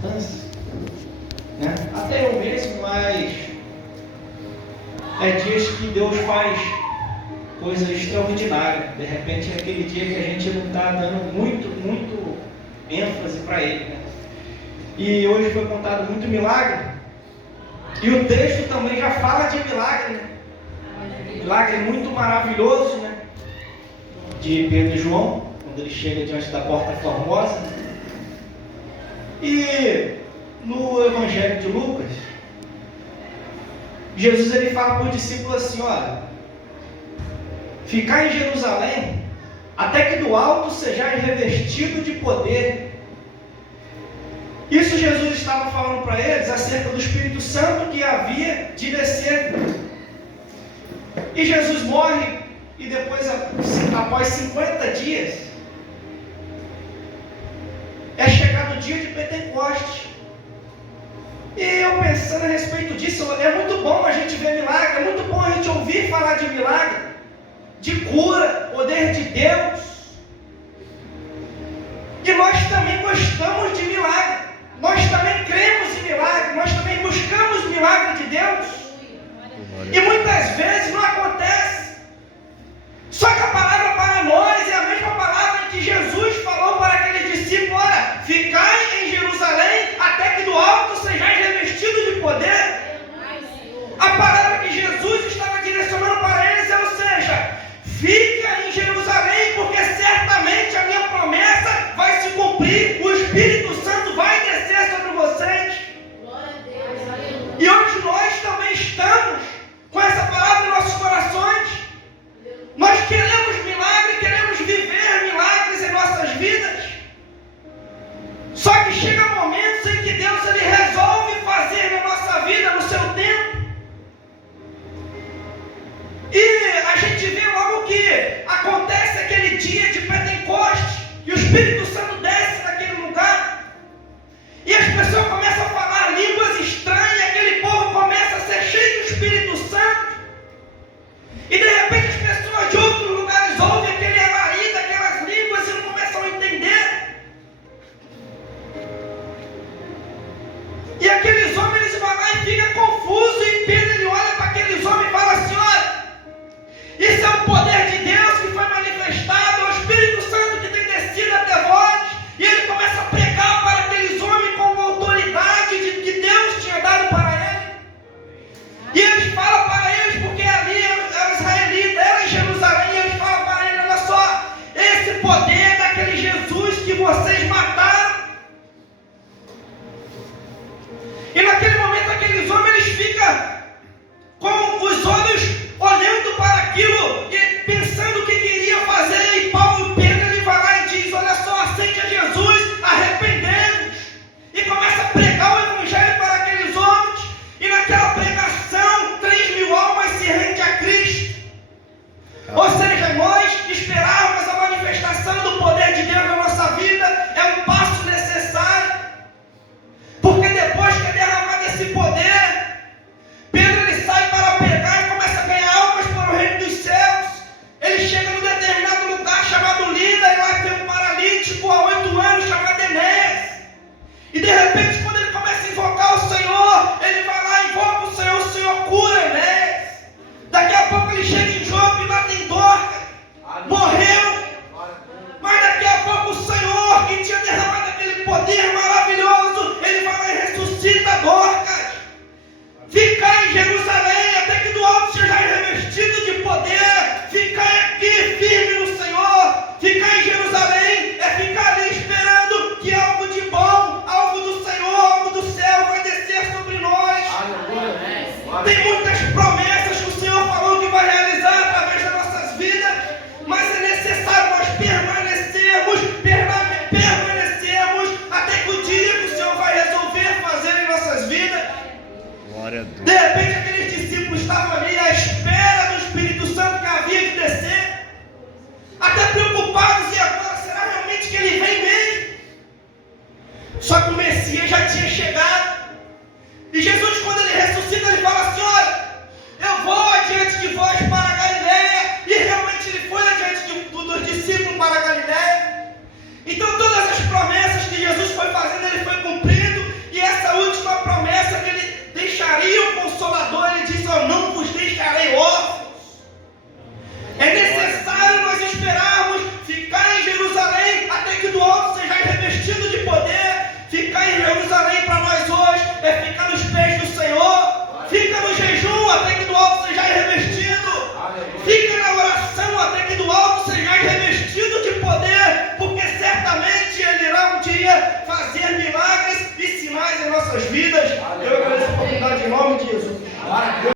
importância, né? Até eu mesmo, mas dias que Deus faz coisa extraordinária. De repente é aquele dia que a gente não está dando muito ênfase para ele, né? E hoje foi contado muito milagre, e o texto também já fala de milagre, né? Milagre muito maravilhoso, né? De Pedro e João, quando ele chega diante da porta formosa. E no Evangelho de Lucas, Jesus ele fala para o discípulo assim: olha, ficar em Jerusalém, até que do alto sejais revestido de poder. Isso Jesus estava falando para eles acerca do Espírito Santo que havia de descer. E Jesus morre, e depois, após 50 dias, é chegado o dia de Pentecostes. E eu pensando a respeito disso, é muito bom a gente ver milagre, é muito bom a gente ouvir falar de milagre, de cura, poder de Deus. E nós também gostamos de milagre, nós também cremos em milagre, nós também buscamos milagre de Deus. E muitas vezes não acontece. Só que a palavra para nós é a mesma palavra que Jesus falou para aqueles discípulos: olha, ficai em Jerusalém até que do alto sejais revestidos de poder. A palavra que Jesus estava direcionando para eles é, ou seja, fica em Jerusalém, porque certamente a minha promessa vai se cumprir, o Espírito Santo vai descer sobre vocês. E hoje nós também estamos com essa palavra em nossos corações. Nós queremos milagre, queremos viver milagres em nossas vidas. Só que chega momentos em que Deus ele resolve fazer na nossa vida no seu tempo. E a gente vê logo que acontece aquele dia de Pentecostes, e o Espírito Santo desce naquele lugar, e as pessoas começam a falar línguas estranhas, e aquele povo começa a ser cheio do Espírito Santo. E de repente as pessoas de outros lugares ouvem aquele alarido, aquelas línguas, e não começam a entender. E aqueles homens eles vão lá e ficam confusos, e Pedro ele olha para aqueles homens e fala assim: olha, isso é o poder de Deus que foi manifestado, é o Espírito Santo que tem descido até vós. E ele começa a pregar para aqueles homens com a autoridade que Deus tinha dado para ele. E eles falam para eles, porque ali era israelita, era em Jerusalém, e eles falam para eles: olha só, esse poder daquele Jesus que vocês mataram. E naquele momento aqueles homens eles ficam com os olhos olhando para aquilo e pensando o que queria fazer. E Paulo e Pedro ele vai lá e diz: olha só, aceite a Jesus, arrependemos. E começa a pregar o Evangelho para aqueles homens. E naquela pregação 3.000 almas se rendem a Cristo. Ou seja, nós esperarmos a manifestação do poder de Deus na nossa vida é um passo necessário. Porque depois que é derramado esse poder, Pedro ele sai para pregar e começa a ganhar almas para o reino dos céus. Ele chega num determinado lugar chamado Lida, e lá tem um paralítico há 8 anos chamado Enéas. E de repente, quando ele começa a invocar o Senhor, ele vai lá e invoca o Senhor cura Enéas. Daqui a pouco ele chega em Jope e lá tem Dorcas, morreu. Mas daqui a pouco o Senhor, que tinha derramado aquele poder maravilhoso, ele vai lá e ressuscita Dorcas. Ficar em Jerusalém até que do alto seja revestido de poder. Ficar aqui firme no Senhor. Ficar em Jerusalém é ficar ali esperando que algo de bom, algo do Senhor, algo do céu vai descer sobre nós. Tem muitas promessas que o Senhor falou que vai realizar através das nossas vidas, mas é necessário nós permanecermos até que o dia que o Senhor vai resolver fazer em nossas vidas. De repente aqueles discípulos estavam ali à espera do Espírito Santo que havia de descer, até preocupados: e agora, será realmente que ele vem mesmo? Só que o Messias já tinha chegado.